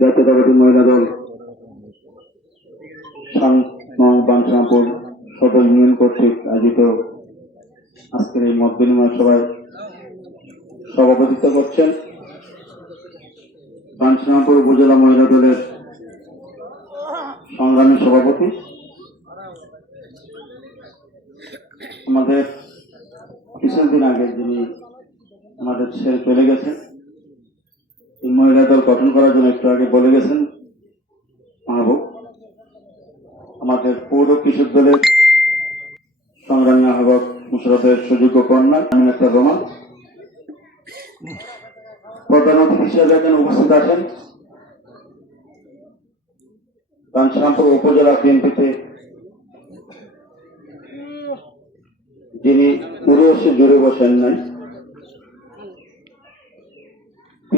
জাতীয়তাবাদী মহিলা দল বাংশামপুর সদর ইউনিয়ন কর্তৃক আয়োজিত আজকের এই মত বিনিময় সভায় সভাপতিত্ব করছেন বাংশামপুর উপজেলা মহিলা দলের সংগ্রামী সভাপতি। আমাদের কিছুদিন আগে যিনি আমাদের ছেড়ে চলে গেছেন মহিলা দল গঠন করার জন্য একটু আগে বলে গেছেন, মাহবুব। আমাদের পৌর কিশোর দলের সংগ্রামী আহ্বায়ক মুশরফের সুযোগ্য কন্যা আমি একটা রোমান। প্রধান অতিথি হিসেবে এখানে উপস্থিত আছেন কাঞ্চরামপুর উপজেলা বিএনপিতে। যিনি পুরো এসে জুড়ে বসেন নাই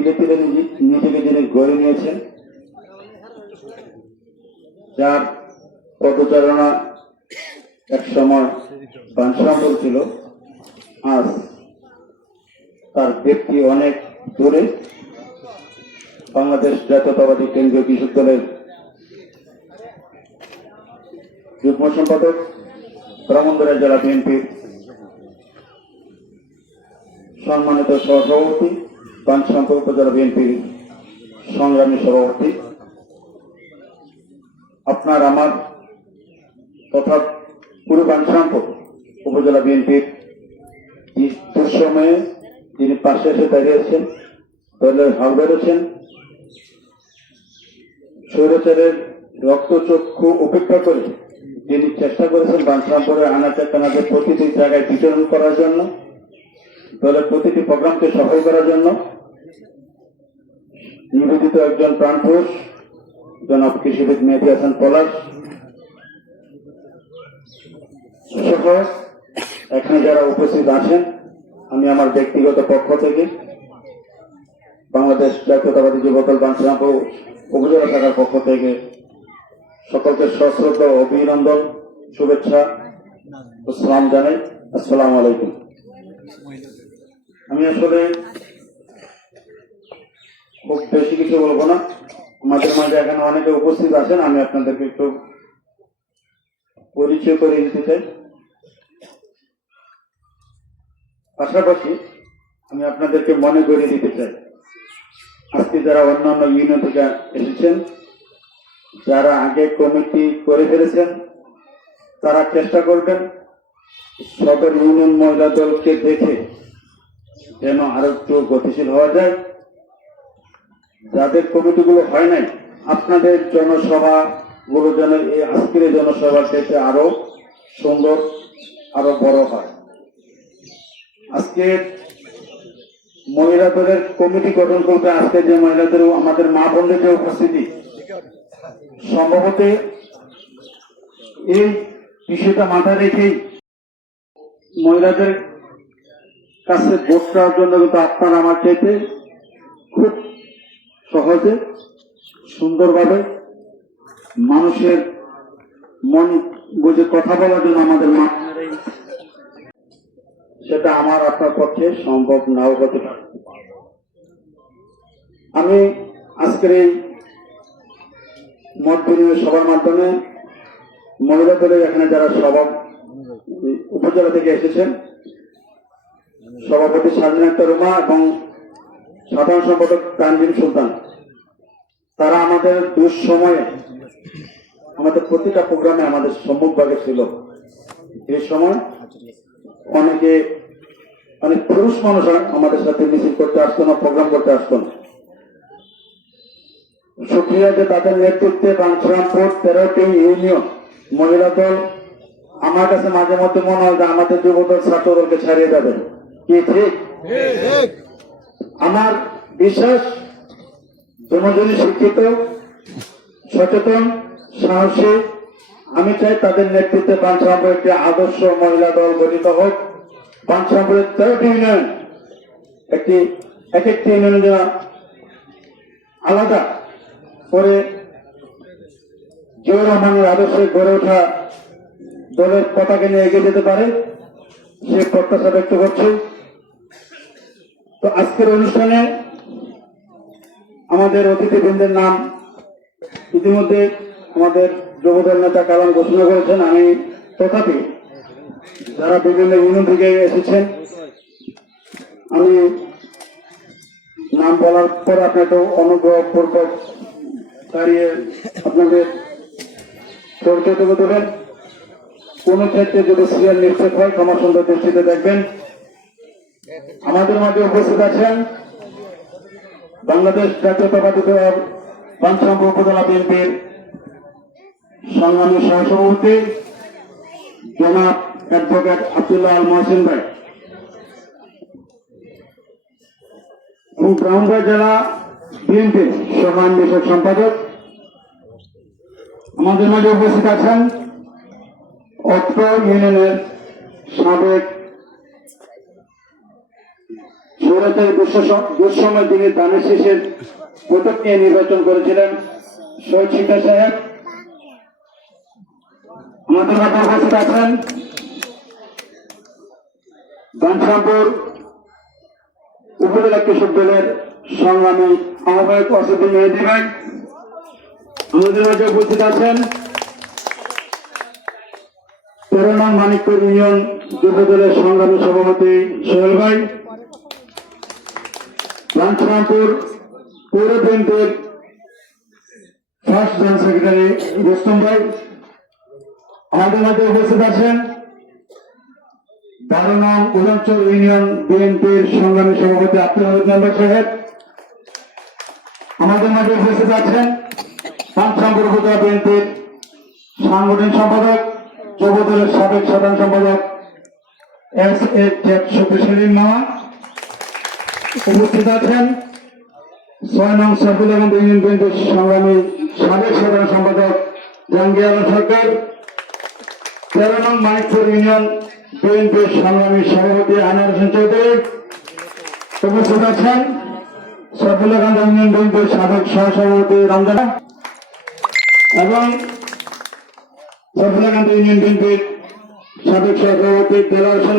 ধীরে নিজে- নিজেকে যিনি গড়ে নিয়েছেন, যার পদচারণা এক সময় বাঞ্ছাম্বর ছিল, আজ তার ব্যক্তি অনেক দূরে। বাংলাদেশ জাতীয়তাবাদী কেন্দ্রীয় কৃষক দলের যুগ্ম সম্পাদক, ব্রাহ্মণবাড়িয়া জেলা বিএনপির সম্মানিত সহসভাপতি বাঞ্ছাম্পর উপজেলা বিএনপির সংগ্রামী সভাপতি। আপনার, আমার তথা পুরো বাঞ্ছাম্পর উপজেলা বিএনপির দুঃসময়ে যিনি পাশে এসে দাঁড়িয়েছেন দলের হাল বেরোচ্ছেন স্বৈরাচারের রক্তচক্ষু উপেক্ষা করে যিনি চেষ্টা করেছেন বাঞ্ছামপুরের আনাচে কানাচে প্রতিটি জায়গায় বিতরণ করার জন্য, দলের প্রতিটি প্রোগ্রামকে সফল করার জন্য। নিবেদিত একজন প্রাণপুরুষ জনাব কৃষিবিদ মেহেদি হাসান পলাশ। এখানে যারা উপস্থিত আছেন, আমি আমার ব্যক্তিগত পক্ষ থেকে বাংলাদেশ জাতীয়তাবাদী যুবদল বাঞ্ছামপুর উপজেলা শাখার পক্ষ থেকে সকলকে সশ্রদ্ধ অভিনন্দন, শুভেচ্ছা সালাম জানাই। আসসালামু আলাইকুম। আমি আসলে খুব বেশি কিছু বলব না। আমাদের মাঝে এখানে অনেকে উপস্থিত আছেন, আমি আপনাদেরকে একটু পরিচয় করে দিতে চাই। পাশাপাশি আমি আপনাদেরকে মনে করিয়ে দিতে চাই। আজকে যারা অন্যান্য ইউনিয়ন থেকে এসেছেন, যারা আগে কমিটি করে ফেলেছেন, তারা চেষ্টা করবেন সদর ইউনিয়ন মহিলা দলকে দেখে যেন আরও একটু গতিশীল হওয়া যায়। যাদের কমিটিগুলো হয় নাই, আপনাদের জনসভা যেন এই আজকের জনসভা থেকে আরও সুন্দর, আরও বড় হয়। আজকে মহিলাদের কমিটি গঠন করতে আজকে যে মহিলাদের আমাদের মা বোনদের যে উপস্থিতি, সম্ভবত এই বিষয়টা মাথায় রেখেই মহিলাদের কাছে ভোট জন্য কিন্তু আপনার আমার চাইতে খুব সহজে, সুন্দরভাবে মানুষের মন বুঝে কথা বলার জন্য আমাদের সেটা আমার আপনার পক্ষে সম্ভব নাও হতে পারে। আমি আজকের এই মত বিনিময় সভার মাধ্যমে মহিলা দলের এখানে যারা সভা উপজেলা থেকে এসেছেন, সভাপতি আক্তার রুমা এবং সাধারণ সম্পাদক তানজিম সুলতান, তারা আমাদের দুঃসময়ে আমাদের প্রতিটা প্রোগ্রামে আমাদের সম্মুখভাগে ছিল। এই সময় অনেকে, অনেক পুরুষ মানুষ আমাদের সাথে মিছিল করতে আসতো না, প্রোগ্রাম করতে আসতো না। সুক্রিয়া যে তাদের নেতৃত্বে বাঞ্ছরামপুর তেরোটি ইউনিয়ন মহিলা দল, আমার কাছে মাঝে মধ্যে মনে হয় যে আমাদের যুবদল ছাত্র দলকে ছাড়িয়ে যাবে। কি ঠিক। আমার বিশ্বাস দুজনই শিক্ষিত, সচেতন, সাহসী। আমি চাই তাদের নেতৃত্বে বাঞ্ছরামপুর একটি আদর্শ মহিলা দল গঠিত হোক। বাঞ্ছরামপুরের তেরোটি ইউনিয়ন একটি, এক একটি ইউনিয়ন আলাদা করে জিয়া রহমানের আদর্শে গড়ে ওঠা দলের পতাকা নিয়ে এগিয়ে যেতে পারে, সে প্রত্যাশা ব্যক্ত করছি। তো আজকের অনুষ্ঠানে আমাদের অতিথিবৃন্দের নাম ইতিমধ্যে আমাদের যুবদল নেতা কালাম ঘোষণা করেছেন। আমি তথাপি যারা বিভিন্ন ইউনিয়ন থেকে এসেছেন, আমি নাম বলার পর আপনাকে অনুগ্রহ পূর্বক দাঁড়িয়ে আপনাদের পরিচয় তুলে দেবেন কোন ক্ষেত্রে যদি সিরিয়াল নিশ্চিত হয়, ক্ষমা সুন্দর দৃষ্টিতে দেখবেন। আমাদের মাঝে উপস্থিত আছেন বাংলাদেশ জাতীয়তাবাদী দল পাঁচশম্প উপজেলা বিএনপির সংগ্রামী সহসভাপতি, জনাব অ্যাডভোকেট আব্দুল্লাহ আল মহসিন ভাই। এবং ব্রাহ্মণবাড়ি জেলা বিএনপির সম্মান বিষয়ক সম্পাদক। আমাদের মাঝে উপস্থিত আছেন অত্র ইউনিয়নের সাবেক সৌরাচারী দুঃসময় তিনি দানের শেষের প্রতীক নিয়ে নির্বাচন করেছিলেন। সাহেব, আমাদের মাঝে উপস্থিত আছেন। উপজেলা কৃষক দলের সংগ্রামী আহ্বায়ক অসুদ্দিন মেহেদি ভাই, আমাদের মাঝে উপস্থিত আছেন। তেরো নং মানিকপুর ইউনিয়ন যুব দলের সংগ্রামী সভাপতি সোহেল ভাই। রামচরণপুর পৌর বিএনপির ফার্স্ট জয়েন্ট সেক্রেটারি রুস্তম ভাই আমাদের মাঝে উপস্থিত আছেন। নং উদাঞ্চল ইউনিয়ন বিএনপির সংগ্রামী সভাপতি আব্দুল হামিদ মেম্বার সাহেব। আমাদের মাঝে উপস্থিত আছেন পাঁচশাম্পুর উপজেলা বিএনপির সাংগঠনিক সম্পাদক যুব দলের সাবেক সাধারণ সম্পাদক এস এ শক্তিশালীর মামা উপস্থিত আছেন। ছয় নং সাফুল আহমদ ইউনিয়ন বিএনপির সংগ্রামী সাবেক সাধারণ সম্পাদক জাহাঙ্গীর আলম সরকার। তেরো নং মানিকপুর ইউনিয়ন বিএনপির সংগ্রামী সভাপতি আনার হোসেন চৌধুরী উপস্থিত আছেন। সফুল্লাকান্ত ইউনিয়ন বিএনপির সাবেক সহসভাপতি রমজান। এবং সফুল্লাকান্ত ইউনিয়ন বিএনপির সাবেক সহসভাপতি দেলা হোসেন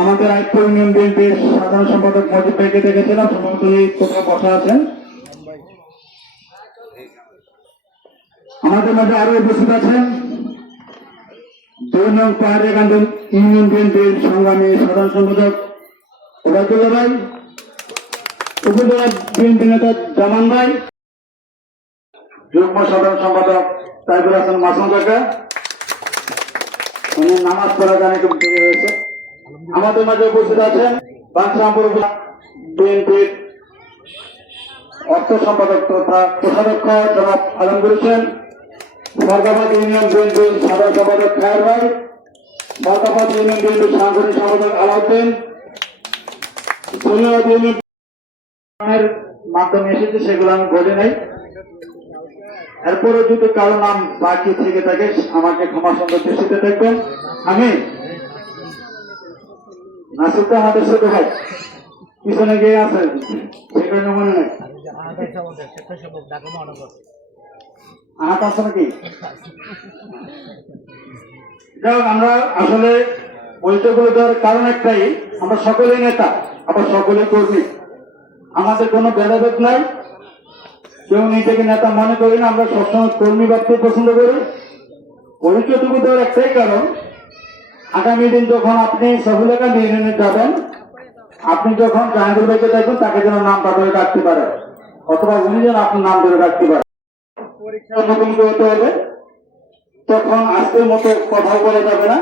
আমাদের আয়ত্ত ইউনিয়ন বিএনপির সাধারণ সম্পাদক মজিদ ভাইকে দেখেছিলাম উনি কোথাও বসা আছেন? আমাদের মাঝে আরও উপস্থিত আছেন। দুই নং পাহাড়িয়াকান্দ ইউনিয়ন বিএনপির সংগ্রামী সাধারণ সম্পাদক ওবায়দুল্লাহ ভাই, উপজেলা বিএনপি নেতা জামান ভাই, যুগ্ম সাধারণ সম্পাদক তাইবুল হাসান মাসুম কাকা। উনি নামাজ পড়া একটু দেরি হয়েছে আমাদের মাঝে উপস্থিত আছেন বিএনপির অর্থ সম্পাদক তথা কোষাধ্যক্ষ জনাব আলমগীর হোসেন মর্দাবাদ ইউনিয়ন বিএনপির সাধারণ সম্পাদক খায়ের ভাই মর্দাবাদ ইউনিয়ন বিএনপির সাংগঠনিক সম্পাদক আলাউদ্দিন এর মাধ্যমে এসেছে, সেগুলো আমি বলি নাই। এরপরে যদি কারও নাম বাকি থেকে থাকে, আমাকে ক্ষমা সুন্দর দেখবেন। আমি নাসির তো আমাদের সাথে পিছনে গিয়ে আছে সে কারণে মনে আমরা আসলে পরিচয়গুলো দেওয়ার কারণ একটাই, আমরা সকলেই নেতা, আবার সকলেই কর্মী। আমাদের কোনো ভেদাভেদ নাই। কেউ নিজেকে নেতা মনে করি না, আমরা সবসময় কর্মী ভাবতে পছন্দ করি। পরিচয়টুকু দেওয়ার একটাই কারণ আগামী দিন যখন আপনি সফুলেখা ইউনিয়নে যাবেন, আপনি যখন জাহাঙ্গীর ভাইকে দেখবেন, তাকে যেন নামটা ধরে রাখতে পারে। অথবা উনি যেন আপনার নাম ধরে রাখতে পারে। পরীক্ষার নতুন করতে হবে? তখন আজকের মতো কথাও বলা যাবে না।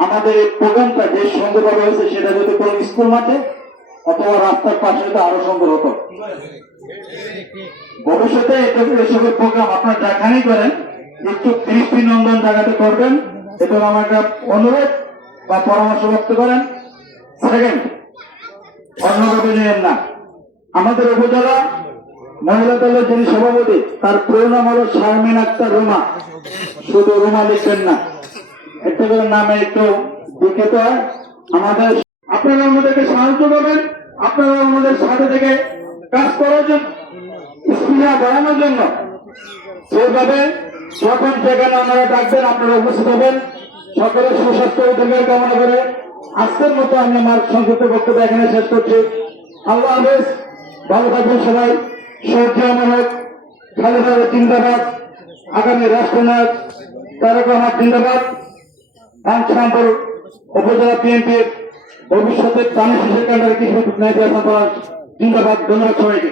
আমাদের এই প্রোগ্রামটা যে সুন্দরভাবে হয়েছে, সেটা যদি কোনো স্কুল মাঠে অথবা রাস্তার পাশে হতো আরও সুন্দর হতো। ভবিষ্যতে এসবের প্রোগ্রাম আপনারা যেখানেই করেন, একটু দৃষ্টি নন্দন জায়গাতে করবেন। এটা আমার একটা অনুরোধ বা পরামর্শ ব্যক্ত করেন। সেকেন্ড অন্যভাবে নেন না। আমাদের উপজেলা মহিলা দলের যিনি সভাপতি, তার পুরো নাম হলো শারমিন আক্তার রুমা। শুধু রুমা লিখবেন না। একটা করে নামে একটু বিখ্যাত হয়। আমাদের আপনারা আমাদেরকে সাহায্য করবেন। আপনারা আমাদের সাথে থেকে কাজ করার জন্য স্পিনা বাড়ানোর জন্য। সেইভাবে যখন সেখানে আপনারা ডাকবেন, আপনারা উপস্থিত হবেন। সকলের সুস্বাস্থ্য দীর্ঘায়ু কামনা করে আজকের মতো আমি আমার সংক্ষিপ্ত বক্তব্য এখানে শেষ করছি। আল্লাহ হাফেজ, ভালো থাকবেন সবাই। সৌদি আমানত খালেদা জিন্দাবাদ। আগামী রাষ্ট্রনায়ক, তারেক রহমান জিন্দাবাদ। বাঞ্ছাম্বর উপজেলা বিএনপির ভবিষ্যতে প্রাণী শিশু কেন্দ্রের কৃষি জিন্দাবাদ। ধন্যবাদ সবাইকে।